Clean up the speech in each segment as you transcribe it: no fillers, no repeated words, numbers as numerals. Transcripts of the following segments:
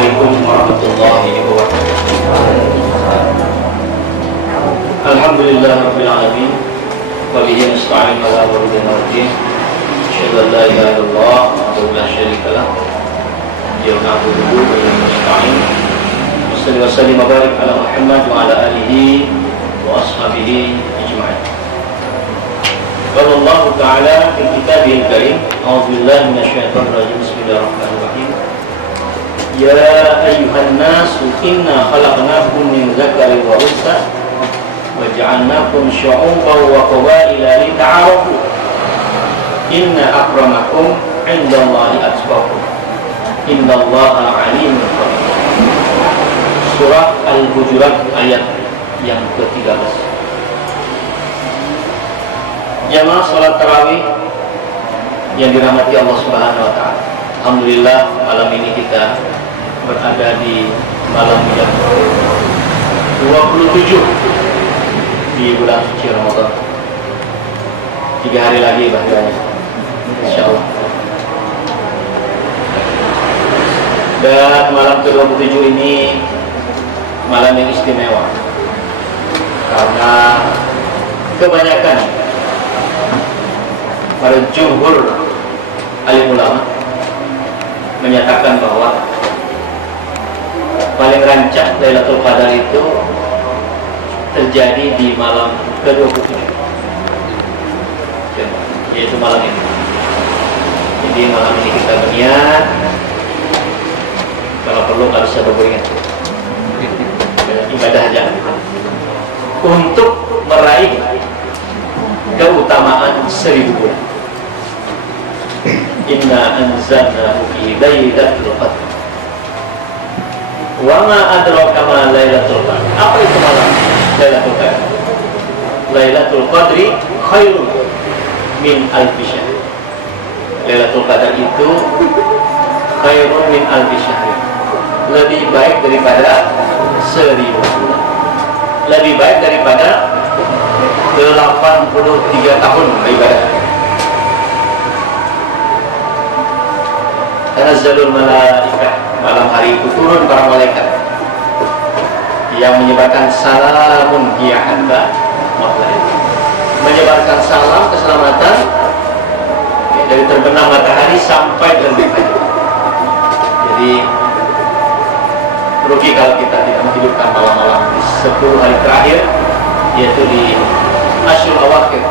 Assalamualaikum warahmatullahi wabarakatuh. Alhamdulillah rabbil alamin wa bihi nasta'in ala umuri din. Asyhadu an la ilaha illallah wa la syarika lah. Ya na'budu wa nasta'in. Wassallallahu wa sallim wa barik ala Muhammad wa ala alihi wa ashabihi ajma'in. Qala Allah Ta'ala fi kitabihil karim. A'udzu billahi minasyaitonir rajim. Bismillahirrahmanirrahim. Ya ayyuhan nasu inna khalaqnakum min dzakarin wa untha wa ja'alnakum syu'uban wa qabaila lita'arafu inna akramakum 'indallahi atqakum innallaha 'alimun khabir. Surah Al-Hujurat ayat yang ke-13. Jamaah salat tarawih yang dirahmati Allah Subhanahu wa taala. Alhamdulillah malam ini kita berada di malam yang 27 di bulan suci Ramadan. 3 hari lagi bahkan insyaallah. Dan malam ke-27 ini malam yang istimewa karena kebanyakan para jumhur alim ulama menyatakan bahwa paling rancak Lailatul Qadar itu terjadi di malam ke-27, yaitu malam ini. Jadi malam ini kita berniat, kalau perlu harus ada beringat ibadah aja untuk meraih keutamaan 1000 bulan. Inna anzalnahu fi lailatul qadr. Wa ma adraka ma lailatul qadr. Apa itu malam Lailatul Qadar? Lailatul Qadri khairun min alfi syahr. Lailatul Qadar itu khairun min alfi syahr. Lebih baik daripada 1000 bulan. Lebih baik daripada 83 tahun ibadah. Tanazzalul malaikah, malam hari itu turun para malaikat yang menyebarkan salamun hiya hatta matla'il, menyebarkan salam keselamatan dari terbenam matahari sampai terbit fajar. Jadi rugi kalau kita tidak menghidupkan malam-malam di 10 hari terakhir, yaitu di Asyul Awakhir,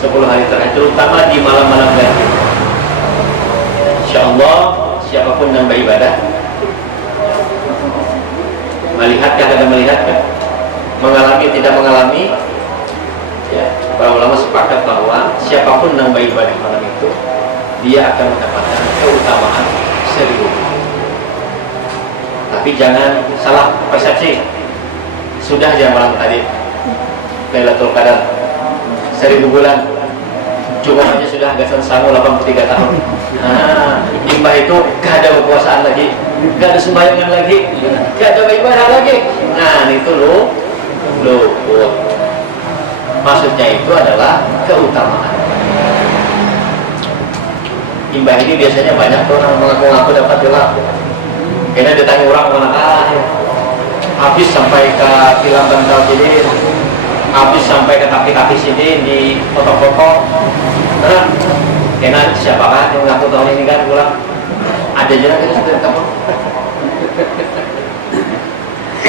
10 hari terakhir, terutama di malam-malam ganjil. InsyaAllah siapapun yang beribadah, melihatkah dan melihatkah, mengalami tidak mengalami, ya, para ulama sepakat bahwa siapapun yang beribadah malam itu, dia akan mendapatkan keutamaan 1000. Tapi jangan salah persepsi. Sudah jam malam tadi Lailatul Qadar 1000 bulan, cuma aja sudah gasan sangu 83 tahun. Nah, imbah itu gak ada kekuasaan lagi, gak ada sembayangan lagi, gak ada ibadah lagi. Nah, itu lo. Maksudnya itu adalah keutamaan. Imbah ini biasanya banyak orang mengaku-ngaku dapat gelap. Karena ditanya orang mana habis sampai ke film bantal sini, habis sampai ke kaki-kaki sini di foto-foto. Nah, karena siapakah yang mengaku tahun ini kan pulang? Ada jalan kita sudah kamu.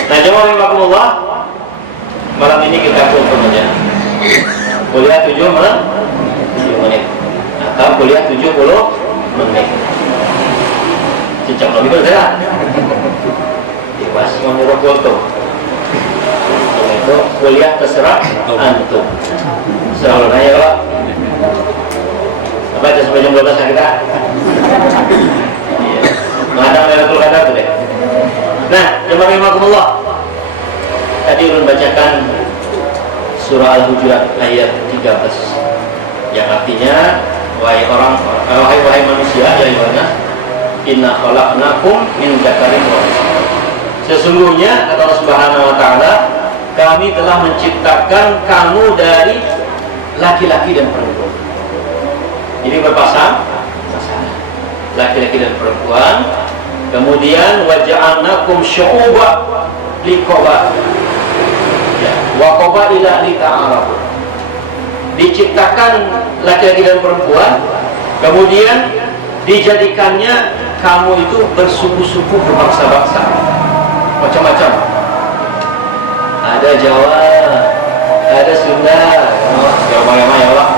Nah, jazakumullah. Malam ini kita tutup aja. Kuliah 7 menit atau kuliah 70 menit. Cicak lebih berbeda. Pas menurut foto itu kuliah terserah antum. Selalu nanya kalau apa aja sampai jam 12 kita. Iya. Menghadap Lailatul Qadar tuh deh. Nah, jazakumullah. Tadi ulun bacakan surah Al-Hujurat ayat 13 yang artinya wahai manusia, ya Yohanes, inna khalaqnakum min dzakarin wa untha. Sesungguhnya kata Allah Subhanahu wa taala, kami telah menciptakan kamu dari laki-laki dan perempuan. Jadi berpasangan laki-laki dan perempuan. Kemudian waja'alnakum syu'uba liqaba, ya, wa qabaila lita'arafu. Diciptakan laki-laki dan perempuan, kemudian dijadikannya kamu itu bersuku-suku, berbangsa-bangsa, macam-macam. Ada Jawa, ada Sunda, Jawa ya Allah,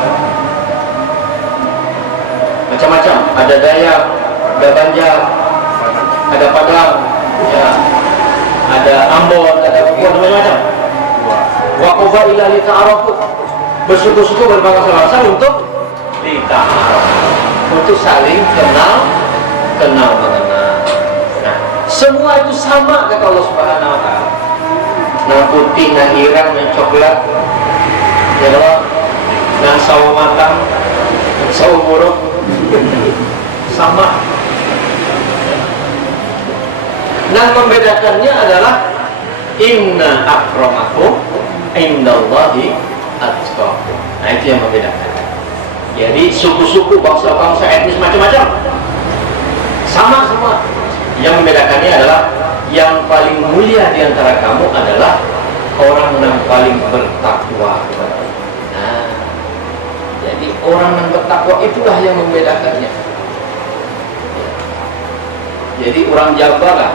macam-macam. Ada Dayak, ada Banjar, ada Padang, ya, ada Ambon, ada macam-macam. Wa qabaila lita'arafu, bersuku-suku, berbangsa-bangsa untuk lita'arafu, untuk saling kenal mengenal. Nah, semua itu sama kata Allah Subhanahu wa taala. Nah putih, nah irang, nah coklat, ya Allah, nah sawo matang, sawo buruk, sama. Nah membedakannya adalah inna akramakum indallahi atqakum. Nah itu yang membedakan. Jadi suku-suku, bangsa-bangsa, etnis macam-macam sama semua. Yang membedakannya adalah yang paling mulia di antara kamu adalah orang yang paling bertakwa. Nah, jadi orang yang bertakwa itulah yang membedakannya. Jadi orang Jawa lah,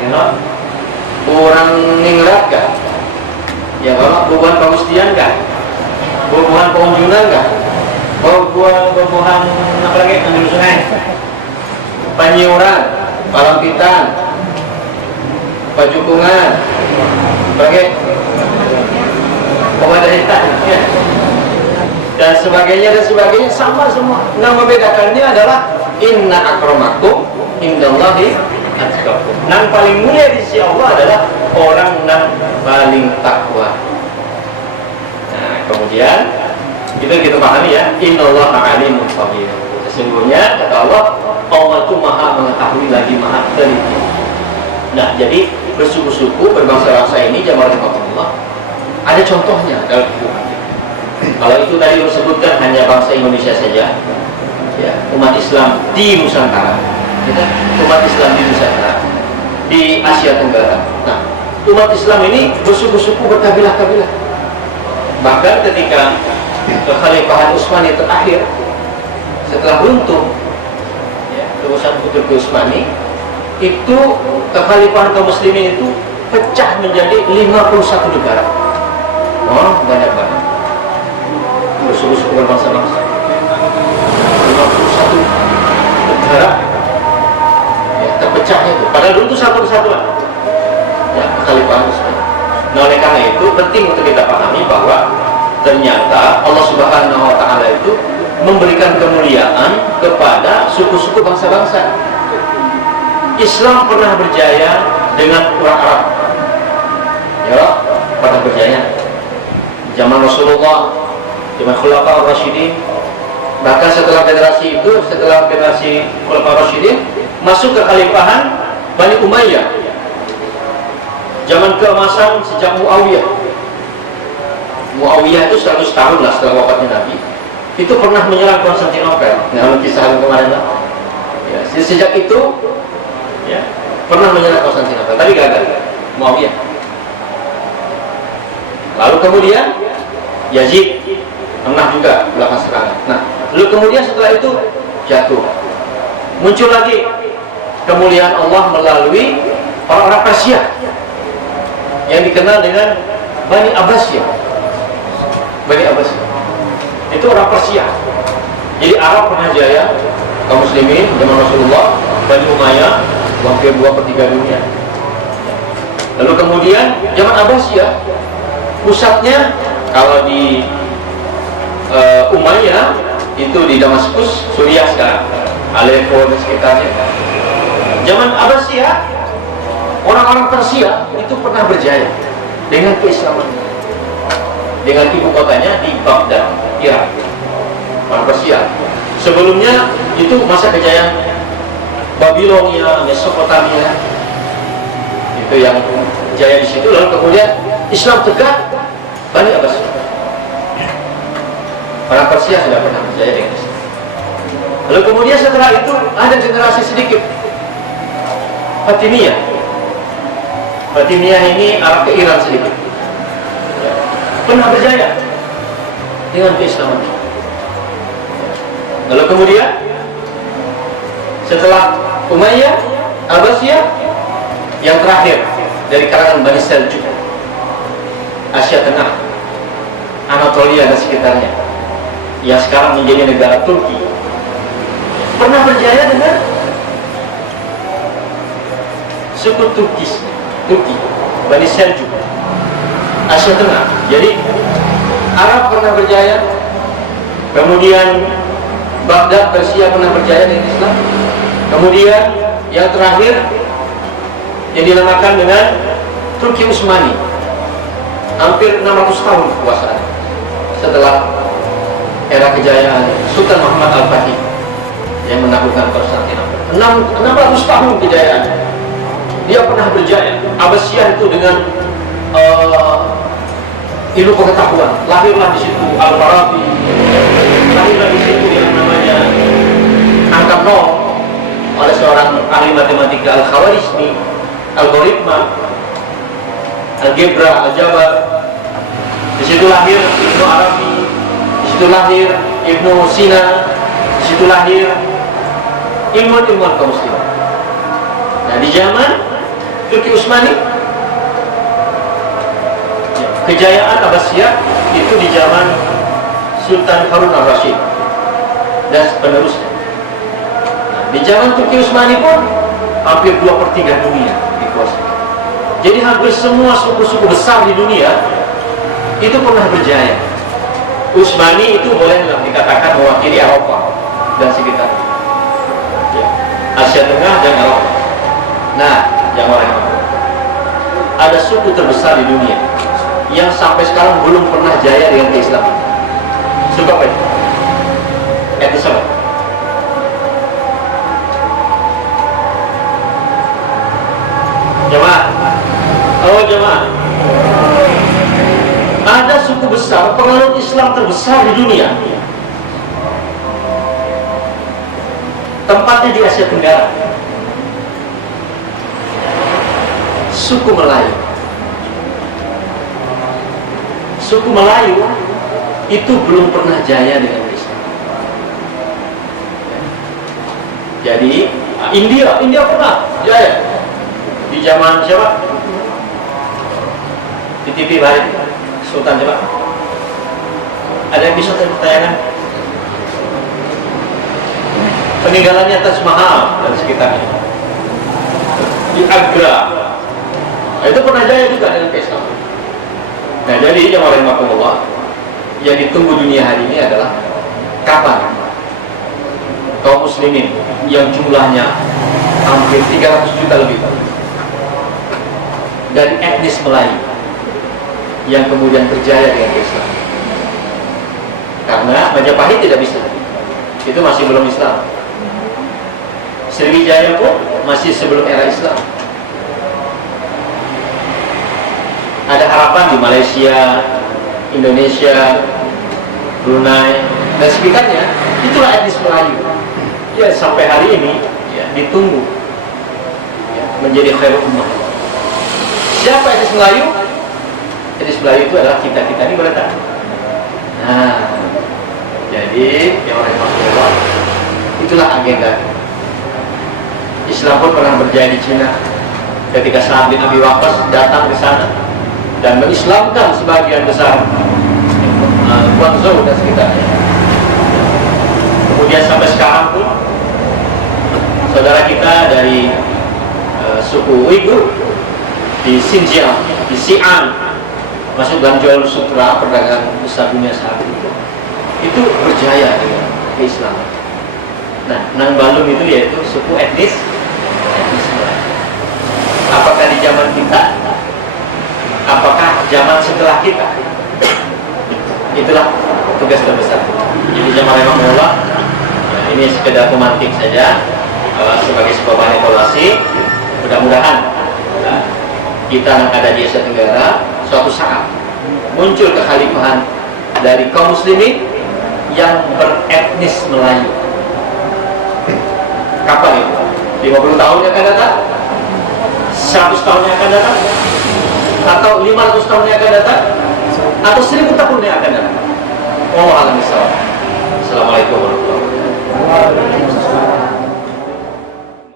ya, orang Ningrat kah, ya kalau bubuhan Pamustian kah, bubuhan Pengunjunan kah, bubuhan apa lagi yang sungai, Panyiuran, Palampitan, Pajukungan, sebagai Pemadaitan, ya, dan sebagainya sama semua. Nah membedakannya adalah inna akramakum indallahi atqakum. Yang paling mulia di sisi Allah adalah orang yang paling takwa. Nah kemudian kita pahami ya, innallaha alimun khabir. Sesungguhnya kata Allah, Allah itu maha mengetahui lagi maha teliti. Nah jadi bersuku-suku, berbangsa-bangsa ini jamaah Allah ada contohnya dalam Al-Quran. Kalau itu tadi disebutkan hanya bangsa Indonesia saja, ya, umat Islam di Nusantara, ya, umat Islam di Nusantara, di Asia Tenggara. Nah umat Islam ini bersuku-suku, berkabilah-kabilah. Bahkan ketika kekhalifahan Utsmani terakhir setelah runtuh, ya, kekuasaan Utsmani, itu kekhalifahan kaum muslimin itu pecah menjadi 51 negara. Oh, banyak banget. Bersuku-suku, berbangsa-bangsa. 51 negara, ya, terpecahnya itu. Padahal dulu itu satu kesatuan, ya, kekhalifahan Utsmani. Nah, oleh karena itu penting untuk kita pahami bahwa ternyata Allah Subhanahu wa taala itu memberikan kemuliaan kepada suku-suku, bangsa-bangsa. Islam pernah berjaya dengan orang Arab, ya, pernah berjaya zaman Rasulullah, zaman Khulafaur Rasyidin. Bahkan setelah generasi itu, setelah generasi Khulafaur Rasyidin, masuk ke khalifahan Bani Umayyah, zaman keemasan sejak Muawiyah itu 100 tahun lah setelah wafatnya Nabi, itu pernah menyerang Konstantinopel. Nah, kisah yang kemarin lah, ya, sejak itu, ya, pernah menyerang Konstantinopel, tapi gagal Muawiyah. Lalu kemudian Yazid pernah juga melakukan serangan. Nah, lalu kemudian setelah itu jatuh. Muncul lagi kemuliaan Allah melalui orang-orang Persia yang dikenal dengan Bani Abbasiyah. Bani Abbasiyah itu orang Persia. Jadi Arab pernah jaya, kaum muslimin zaman Rasulullah, Bani Umayyah hampir 2/3 dunia. Lalu kemudian zaman Abbasiyah, pusatnya kalau di Umayyah itu di Damaskus, Suriah sekarang, Aleppo dan sekitarnya. Zaman Abbasiyah, orang-orang Persia itu pernah berjaya dengan keislaman, dengan ibu kotanya di Baghdad, Irak. Orang Persia. Sebelumnya itu masa kejayaan Babilonia, Mesopotamia, itu yang jaya di situ. Lalu kemudian Islam tegak, Bani Abbasiyah. Orang Persia sudah pernah berjaya dengan Islam. Lalu kemudian setelah itu ada generasi sedikit Fatimiyah. Fatimiyah ini arah ke Iran sedikit. Pernah berjaya dengan keislaman. Lalu kemudian setelah Umayyah, Abbasiyah, yang terakhir dari kalangan Bani Seljuk, Asia Tengah, Anatolia dan sekitarnya, yang sekarang menjadi negara Turki, pernah berjaya dengan suku Turki, Bani Seljuk, Asia Tengah. Jadi Arab pernah berjaya, kemudian Baghdad, Persia pernah berjaya dengan Islam, kemudian yang terakhir yang dinamakan dengan Turki Utsmani, hampir 600 tahun kekuasaan setelah era kejayaan Sultan Muhammad Al-Fatih yang menaklukkan Konstantinopel. 600 tahun kejayaan dia pernah berjaya. Abbasiyah itu dengan ilmu pengetahuan, lahirlah di situ Al-Farabi, lahirlah di situ yang namanya angka nol oleh seorang ahli matematika Al-Khawarizmi, algoritma, algebra, aljabar. Di situ lahir Ibnu Arabi, di situ lahir Ibnu Sina, di situ lahir ilmuwan-ilmuwan kaum muslimin. Nah, di zaman Turki Utsmani, kejayaan Abbasiyah itu di zaman Sultan Harun al-Rasyid dan penerusnya. Nah, di zaman Turki Utsmani pun hampir 2/3 dunia dikuasai. Jadi hampir semua suku-suku besar di dunia itu pernah berjaya. Utsmani itu boleh dikatakan mewakili Eropa dan sekitarnya, Asia Tengah dan Eropa. Nah, jamaah, ada suku terbesar di dunia yang sampai sekarang belum pernah jaya dengan keislaman. Suku apa itu? Etnis apa? Jemaah. Oh jemaah. Ada suku besar, penganut Islam terbesar di dunia. Tempatnya di Asia Tenggara. Suku Melayu. Suku Melayu itu belum pernah jaya dengan Islam. Jadi India pernah jaya di zaman siapa? Di TV Bali, Sultan siapa? Ada yang bisa tayangan? Peninggalannya Taj Mahal dan sekitarnya di Agra. Nah, itu pernah jaya juga dengan Islam. Nah, jadi yang warahmatullah yang ditunggu dunia hari ini adalah kapan kaum muslimin yang jumlahnya hampir 300 juta lebih dari etnis Melayu yang kemudian berjaya dengan Islam. Karena Majapahit tidak bisa, itu masih belum Islam. Sriwijaya pun masih sebelum era Islam. Ada harapan di Malaysia, Indonesia, Brunei dan sekitarnya. Itulah etnis Melayu. Ya, sampai hari ini ya, ditunggu ya, menjadi khairul ummah. Siapa etnis Melayu? Etnis Melayu itu adalah kita-kita ini berada. Nah, jadi yang rahimahullah, itulah agenda. Islam pun pernah berjaya di Cina ketika Sa'ad bin Abi Waqqas datang ke sana dan mengislamkan sebagian besar Guangzhou dan sekitarnya. Kemudian sampai sekarang pun saudara kita dari suku Uighur di Xinjiang, di Xi'an, masuk Ganjol Sutra, perdagangan besar dunia saat itu berjaya dengan keislaman. Nah, Nang Balum itu yaitu suku etnis Melayu. Apakah di zaman kita? Apakah zaman setelah kita? Itulah tugas terbesar. Jadi jamaah rahimahullah, ini sekedar pemantik saja sebagai sebuah bahan evaluasi. Mudah-mudahan kita yang ada di Asia Tenggara suatu saat muncul kekhalifahan dari kaum muslimin yang beretnis Melayu. Kapan itu? 50 tahun yang akan datang? 100 tahun yang akan datang, atau 500 tahun yang akan datang, atau 1000 tahun yang akan datang. Wallahu a'lam bishawab. Assalamualaikum warahmatullahi wabarakatuh.